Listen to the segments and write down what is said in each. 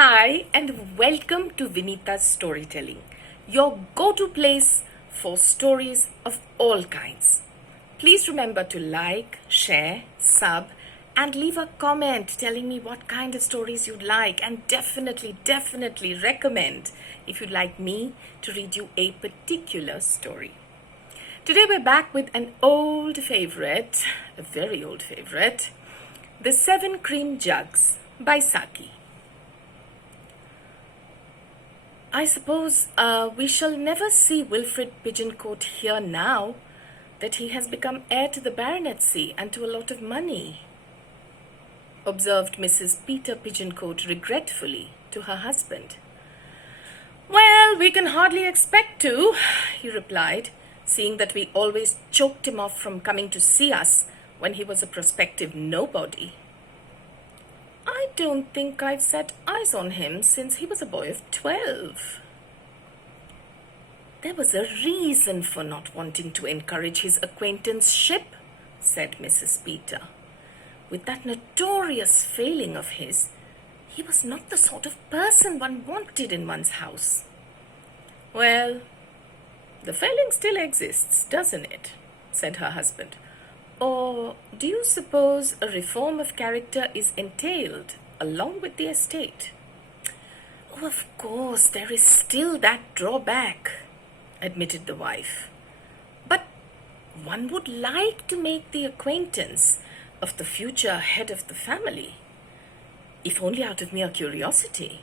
Hi and welcome to Vinita's Storytelling, your go-to place for stories of all kinds. Please remember to like, share, sub and leave a comment telling me what kind of stories you'd like, and definitely recommend if you'd like me to read you a particular story. Today we're back with an old favorite, a very old favorite, The 7 Cream Jugs by Saki. I suppose we shall never see Wilfred Pigeoncote here now that he has become heir to the baronetcy and to a lot of money, observed Mrs. Peter Pigeoncote regretfully to her husband. Well, we can hardly expect to, he replied, seeing that we always choked him off from coming to see us when he was a prospective nobody. I don't think I've set eyes on him since he was a boy of 12. There was a reason for not wanting to encourage his acquaintanceship, said Mrs. Peter. With that notorious failing of his, he was not the sort of person one wanted in one's house. Well, the failing still exists, doesn't it? Said her husband. Or do you suppose a reform of character is entailed along with the estate? Oh, of course, there is still that drawback, admitted the wife. But one would like to make the acquaintance of the future head of the family, if only out of mere curiosity.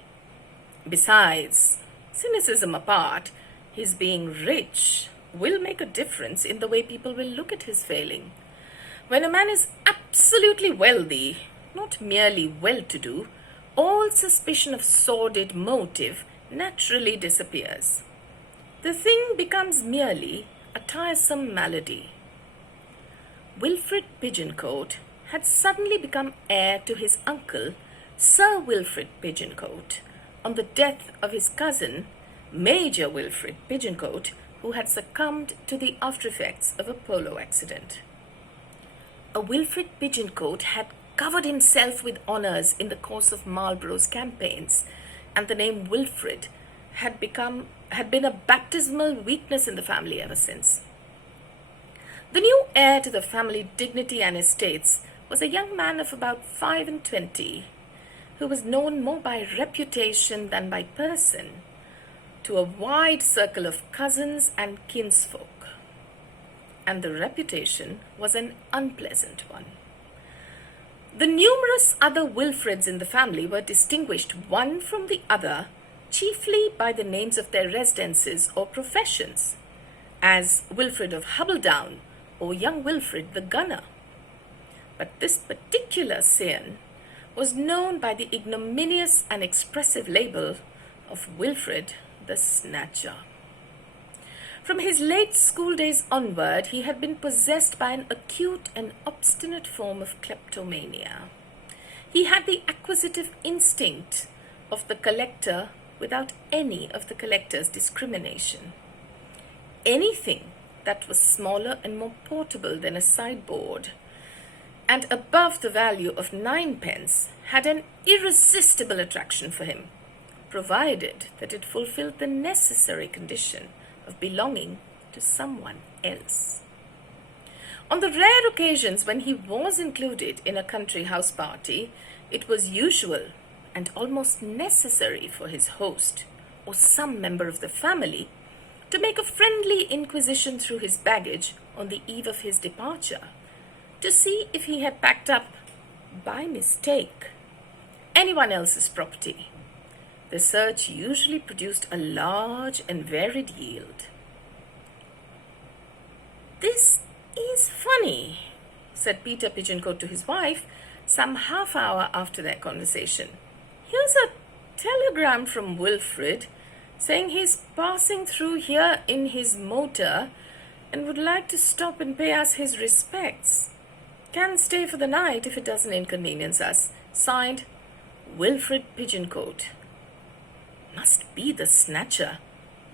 Besides, cynicism apart, his being rich will make a difference in the way people will look at his failing. When a man is absolutely wealthy, not merely well-to-do, all suspicion of sordid motive naturally disappears. The thing becomes merely a tiresome malady. Wilfred Pigeoncote had suddenly become heir to his uncle, Sir Wilfred Pigeoncote, on the death of his cousin, Major Wilfred Pigeoncote, who had succumbed to the after-effects of a polo accident. A Wilfred Pigeoncote had covered himself with honours in the course of Marlborough's campaigns, and the name Wilfred had been a baptismal weakness in the family ever since. The new heir to the family dignity and estates was a young man of about 25, who was known more by reputation than by person to a wide circle of cousins and kinsfolk. And the reputation was an unpleasant one. The numerous other Wilfreds in the family were distinguished one from the other chiefly by the names of their residences or professions, as Wilfred of Hubbledown or young Wilfred the Gunner. But this particular scion was known by the ignominious and expressive label of Wilfred the Snatcher. From his late school days onward, he had been possessed by an acute and obstinate form of kleptomania. He had the acquisitive instinct of the collector without any of the collector's discrimination. Anything that was smaller and more portable than a sideboard and above the value of 9p had an irresistible attraction for him, provided that it fulfilled the necessary condition of belonging to someone else. On the rare occasions when he was included in a country house party, it was usual and almost necessary for his host or some member of the family to make a friendly inquisition through his baggage on the eve of his departure to see if he had packed up, by mistake, anyone else's property. The search usually produced a large and varied yield. This is funny, said Peter Pigeoncote to his wife some half hour after their conversation. Here's a telegram from Wilfred saying he's passing through here in his motor and would like to stop and pay us his respects. Can stay for the night if it doesn't inconvenience us. Signed, Wilfred Pigeoncote. Must be the Snatcher.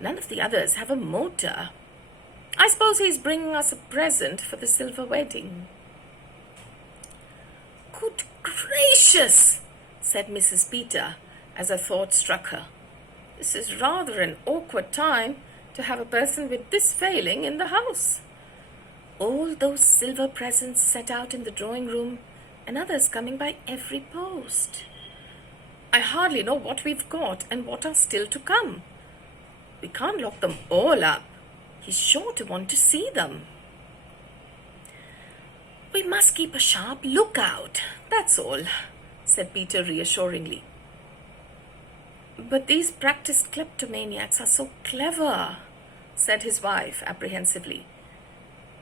None of the others have a motor. I suppose he's bringing us a present for the silver wedding. Good gracious, said Mrs. Peter, as a thought struck her. This is rather an awkward time to have a person with this failing in the house. All those silver presents set out in the drawing room, and others coming by every post. I hardly know what we've got and what are still to come. We can't lock them all up. He's sure to want to see them. We must keep a sharp lookout, that's all, said Peter reassuringly. But these practiced kleptomaniacs are so clever, said his wife apprehensively.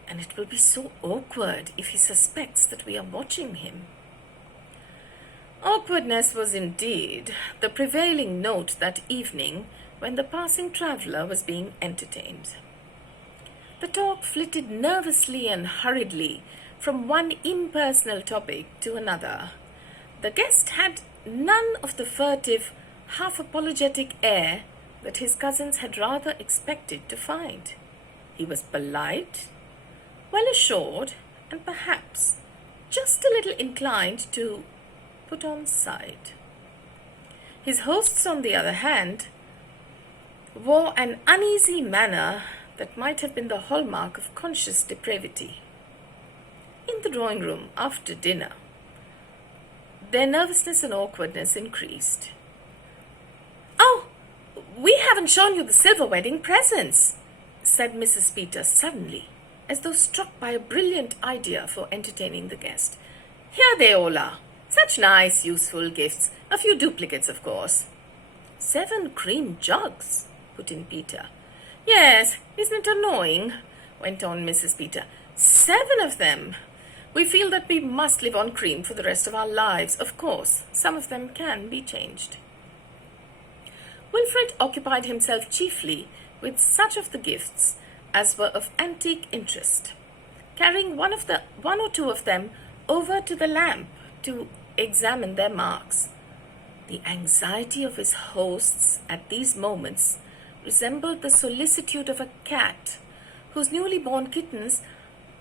And it will be so awkward if he suspects that we are watching him. Awkwardness was indeed the prevailing note that evening when the passing traveller was being entertained. The talk flitted nervously and hurriedly from one impersonal topic to another. The guest had none of the furtive, half-apologetic air that his cousins had rather expected to find. He was polite, well-assured, and perhaps just a little inclined to put on side. His hosts, on the other hand, wore an uneasy manner that might have been the hallmark of conscious depravity. In the drawing room after dinner, their nervousness and awkwardness increased. "Oh, we haven't shown you the silver wedding presents," said Mrs. Peter suddenly, as though struck by a brilliant idea for entertaining the guest. "Here they all are. Such nice, useful gifts. A few duplicates, of course." "7 cream jugs," put in Peter. "Yes, isn't it annoying?" went on Mrs. Peter. 7 of them. We feel that we must live on cream for the rest of our lives. Of course, some of them can be changed." Wilfred occupied himself chiefly with such of the gifts as were of antique interest, carrying one or two of them over to the lamp to examine their marks. The anxiety of his hosts at these moments resembled the solicitude of a cat whose newly born kittens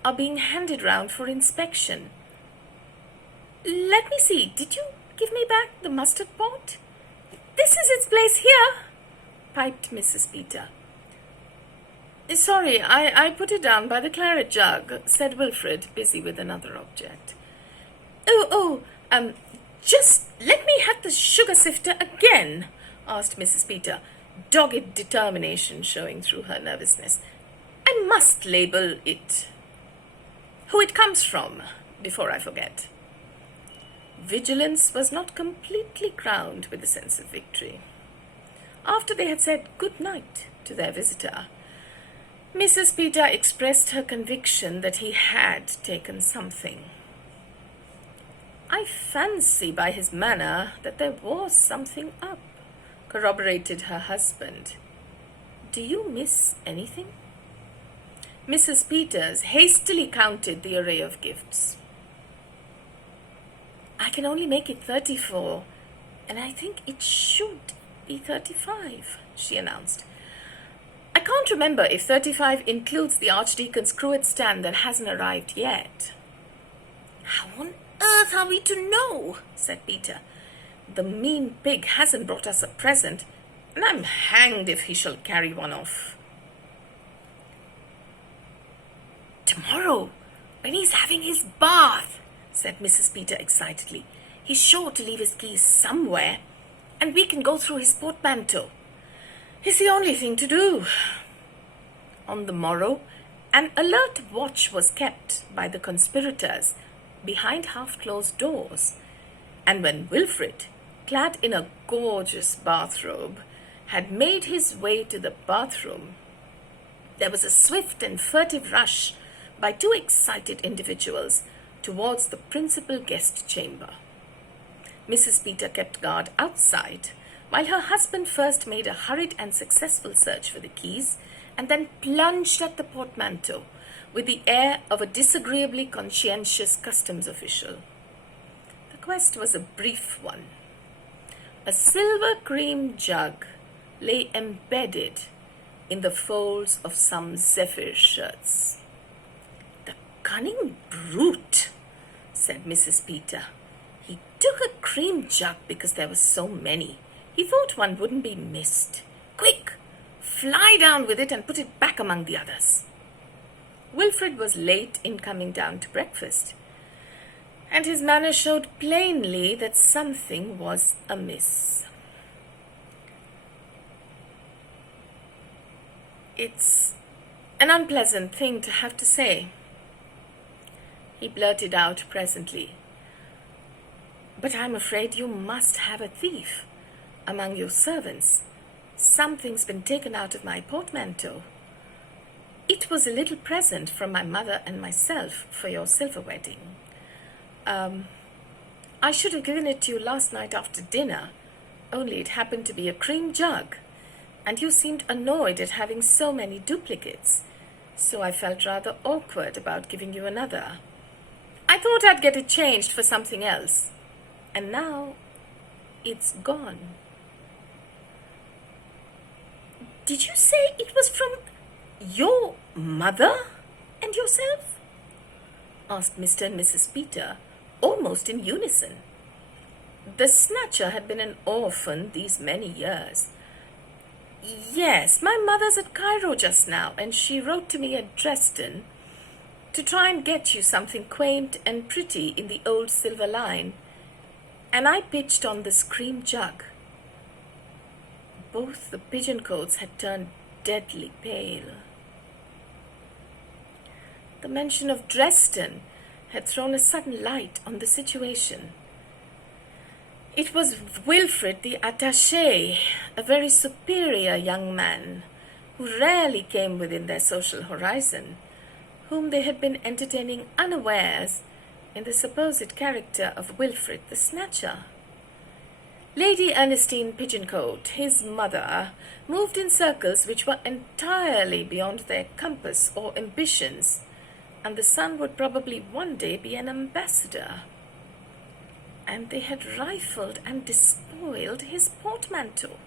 are being handed round for inspection. "Let me see, did you give me back the mustard pot?" "This is its place here," piped Mrs. Peter. "Sorry, I put it down by the claret jug," said Wilfred, busy with another object. Just let me have the sugar sifter again," asked Mrs. Peter, dogged determination showing through her nervousness. "I must label it who it comes from before I forget." Vigilance was not completely crowned with a sense of victory. After they had said good night to their visitor, Mrs. Peter expressed her conviction that he had taken something. "I fancy by his manner that there was something up," corroborated her husband. "Do you miss anything?" Mrs. Peters hastily counted the array of gifts. "I can only make it 34, and I think it should be 35, she announced. "I can't remember if 35 includes the Archdeacon's cruet stand that hasn't arrived yet." "How on earth are we to know?" said Peter. "The mean pig hasn't brought us a present, and I'm hanged if he shall carry one off." "Tomorrow, when he's having his bath," said Mrs. Peter excitedly, "he's sure to leave his keys somewhere, and we can go through his portmanteau. It's the only thing to do." On the morrow, an alert watch was kept by the conspirators behind half-closed doors, and when Wilfred, clad in a gorgeous bathrobe, had made his way to the bathroom, there was a swift and furtive rush by 2 excited individuals towards the principal guest chamber. Mrs. Peter kept guard outside, while her husband first made a hurried and successful search for the keys, and then plunged at the portmanteau with the air of a disagreeably conscientious customs official. The quest was a brief one. A silver cream jug lay embedded in the folds of some zephyr shirts. "The cunning brute," said Mrs. Peter. "He took a cream jug because there were so many. He thought one wouldn't be missed. Quick! Fly down with it and put it back among the others. Wilfrid was late in coming down to breakfast, and his manner showed plainly that something was amiss. "It's an unpleasant thing to have to say," he blurted out presently, "but I'm afraid you must have a thief among your servants. Something's been taken out of my portmanteau. It was a little present from my mother and myself for your silver wedding. I should have given it to you last night after dinner, only it happened to be a cream jug, and you seemed annoyed at having so many duplicates, so I felt rather awkward about giving you another. I thought I'd get it changed for something else, and now it's gone." "Did you say it was from your mother and yourself?" asked Mr. and Mrs. Peter, almost in unison. The snatcher had been an orphan these many years. "Yes, my mother's at Cairo just now, and she wrote to me at Dresden to try and get you something quaint and pretty in the old silver line, and I pitched on this cream jug." Both the pigeon-coats had turned deadly pale. The mention of Dresden had thrown a sudden light on the situation. It was Wilfrid the attaché, a very superior young man, who rarely came within their social horizon, whom they had been entertaining unawares in the supposed character of Wilfrid the Snatcher. Lady Ernestine Pigeoncoat, his mother, moved in circles which were entirely beyond their compass or ambitions, and the son would probably one day be an ambassador. And they had rifled and despoiled his portmanteau.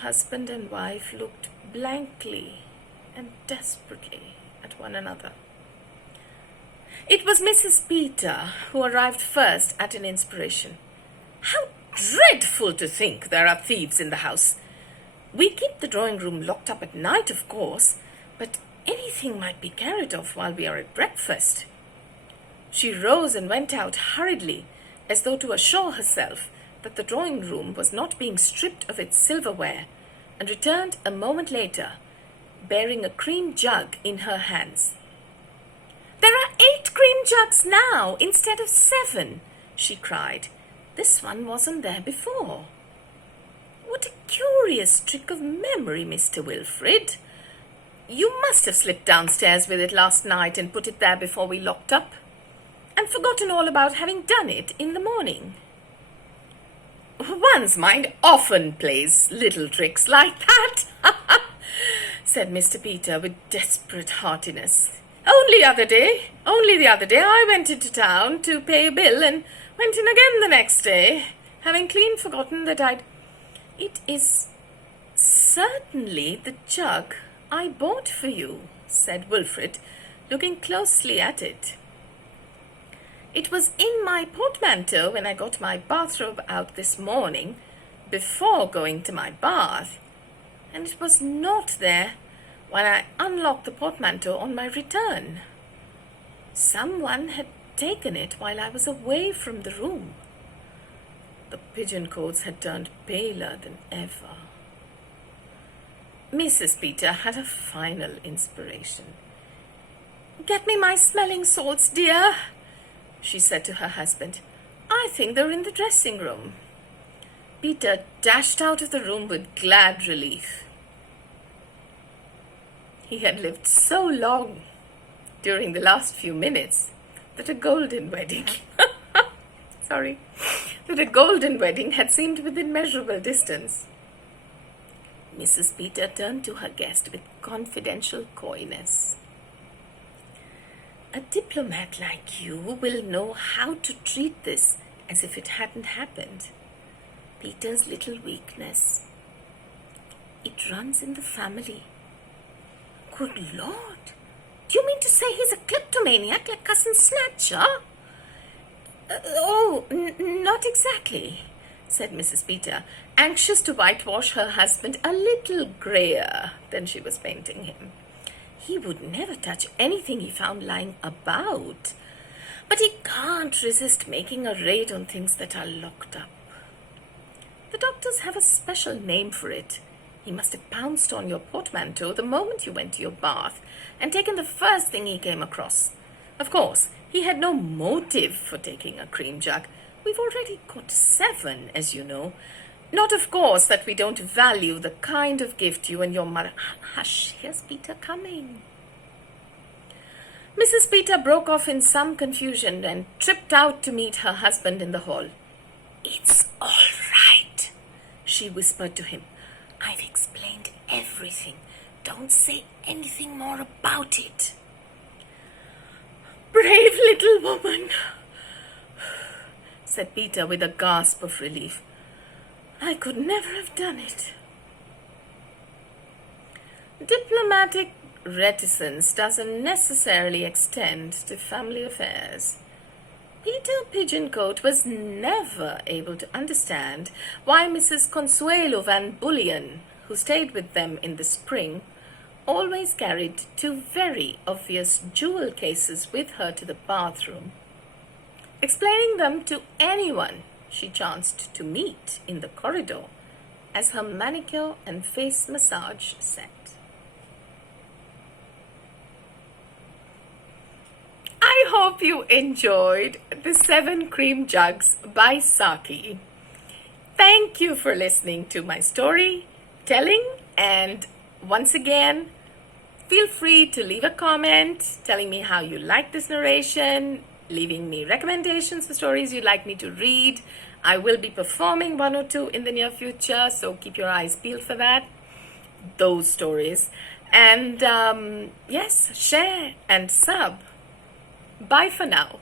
Husband and wife looked blankly and desperately at one another. It was Mrs. Peter who arrived first at an inspiration. "How dreadful to think there are thieves in the house! We keep the drawing-room locked up at night, of course, but anything might be carried off while we are at breakfast." She rose and went out hurriedly, as though to assure herself that the drawing-room was not being stripped of its silverware, and returned a moment later, bearing a cream jug in her hands. "There are 8 cream jugs now instead of 7, she cried. "This one wasn't there before." "What a curious trick of memory, Mr. Wilfrid. You must have slipped downstairs with it last night and put it there before we locked up, and forgotten all about having done it in the morning." "One's mind often plays little tricks like that," said Mr. Peter with desperate heartiness. Only the other day, I went into town to pay a bill and went in again the next day, having clean forgotten that I'd—" "It is certainly the jug I bought for you," said Wilfrid, looking closely at it. "It was in my portmanteau when I got my bathrobe out this morning, before going to my bath, and it was not there when I unlocked the portmanteau on my return. Someone had taken it while I was away from the room." The pigeon-coats had turned paler than ever. Mrs. Peter had a final inspiration. "Get me my smelling salts, dear," she said to her husband. "I think they're in the dressing-room." Peter dashed out of the room with glad relief. He had lived so long during the last few minutes that a golden wedding had seemed within measurable distance. Mrs. Peter turned to her guest with confidential coyness. "A diplomat like you will know how to treat this as if it hadn't happened. Peter's little weakness. It runs in the family." "Good Lord! Do you mean to say he's a kleptomaniac like Cousin Snatcher?" Not exactly. said Mrs. Peter, anxious to whitewash her husband a little greyer than she was painting him. He would never touch anything he found lying about, but he can't resist making a raid on things that are locked up. The doctors have a special name for it. He must have pounced on your portmanteau the moment you went to your bath and taken the first thing he came across. Of course, he had no motive for taking a cream jug. We've already got 7, as you know. Not, of course, that we don't value the kind of gift you and your mother... Hush, here's Peter coming. Mrs. Peter broke off in some confusion and tripped out to meet her husband in the hall. "It's all right," she whispered to him. "I've explained everything. Don't say anything more about it." "Brave little woman," said Peter with a gasp of relief. "I could never have done it." Diplomatic reticence doesn't necessarily extend to family affairs. Peter Pigeoncoat was never able to understand why Mrs. Consuelo Van Bullion, who stayed with them in the spring, always carried 2 very obvious jewel cases with her to the bathroom, explaining them to anyone she chanced to meet in the corridor as her manicure and face massage set. I hope you enjoyed the 7 Cream Jugs by Saki. Thank you for listening to my story telling, and once again, feel free to leave a comment telling me how you like this narration, leaving me recommendations for stories you'd like me to read. I will be performing 1 or 2 in the near future, so keep your eyes peeled for those stories. And yes, share and sub. Bye for now.